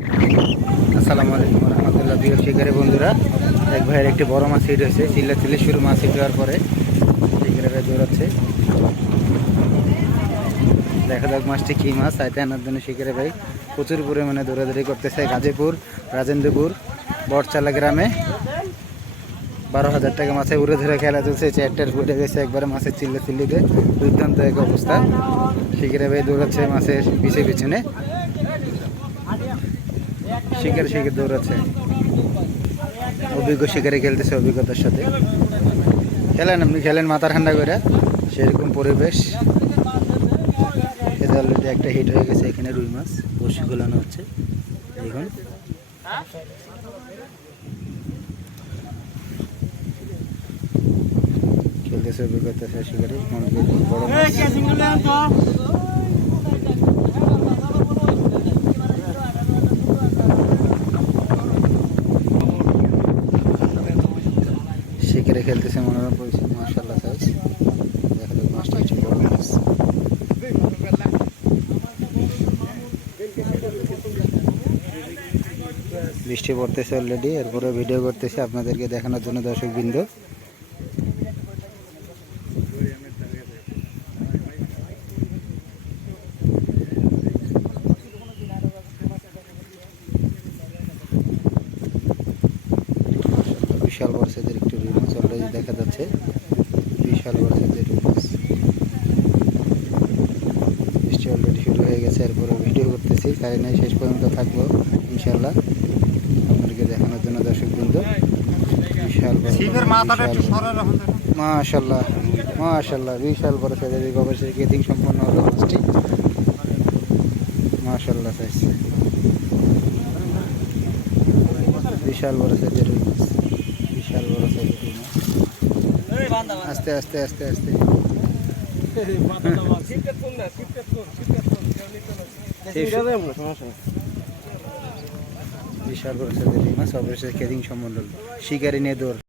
আসসালামু আলাইকুম রহমতুল্লাহ। প্রিয় শিকারী বন্ধুরা, এক ভাইয়ের একটি বড় মাছ হিট হয়েছে। চিল্লা শুরু মাছ হিট হওয়ার পরে শিকারে ভাই দৌড়াচ্ছে। দেখা যাক মাছটি কী মাছ। আইতে আনার জন্য শিকারে ভাই প্রচুর পরিমাণে দৌড়াদৌড়ি করতেছে। গাজীপুর রাজেন্দ্রপুর বটচালা গ্রামে 12,000 টাকা মাছে উড়ে ধরে খেলা চলছে। চেয়ারটার উঠে গেছে একবারে মাছের চিল্লিতে। দুর্দান্ত এক অবস্থা। শিকারে ভাই দৌড়াচ্ছে মাছের পিছনে। শিকার দৌড়াচ্ছে। অভিজ্ঞ শিকারে খেলতেছে অভিজ্ঞতার সাথে। আপনি খেলেন মাথা ঠান্ডা করে, সেরকম পরিবেশ। অলরেডি একটা হিট হয়ে গেছে। এখানে রুই মাছ বসি গোলানো হচ্ছে। দেখুন খেলতেছে অভিজ্ঞতা শিকারি। বড় মাছ শিকারে খেলতেছে। মনোরম পরিস্থিতি, মাশাআল্লাহ সাইজ। দেখা যাক মাছটা একটু বড় মাছ। বৃষ্টি পড়তেছে অলরেডি, এরপরে ভিডিও করতেছে আপনাদেরকে দেখানোর জন্য দর্শকবৃন্দ। বিশাল বড় সাইজের একটু রুই মাছ অলরেডি দেখা যাচ্ছে। বিশাল বড় সাইজের রুই মাছ। বৃষ্টি অলরেডি শুরু হয়ে গেছে, এরপরে ভিডিও করতেছি। কারণ শেষ পর্যন্ত থাকবো ইনশাল্লাহ আপনাদেরকে দেখানোর জন্য দর্শকবৃন্দ। বিশাল বড় মাশাআল্লাহ বিশাল বড় সাইজের গবেষণা গেদিং সম্পন্ন হলো মাছটি। মাশাআল্লাহ সাইজ, বিশাল বড় সাইজের রুই মাছ। বিশাল বড় সাইজের রুই মাছ। আস্তে আস্তে আস্তে আস্তে বিশাল বড় সাইজের রুই মাছ। অবশ্যই কেদিং সম্বন্ধ শিকারি নিয়ে দৌড়।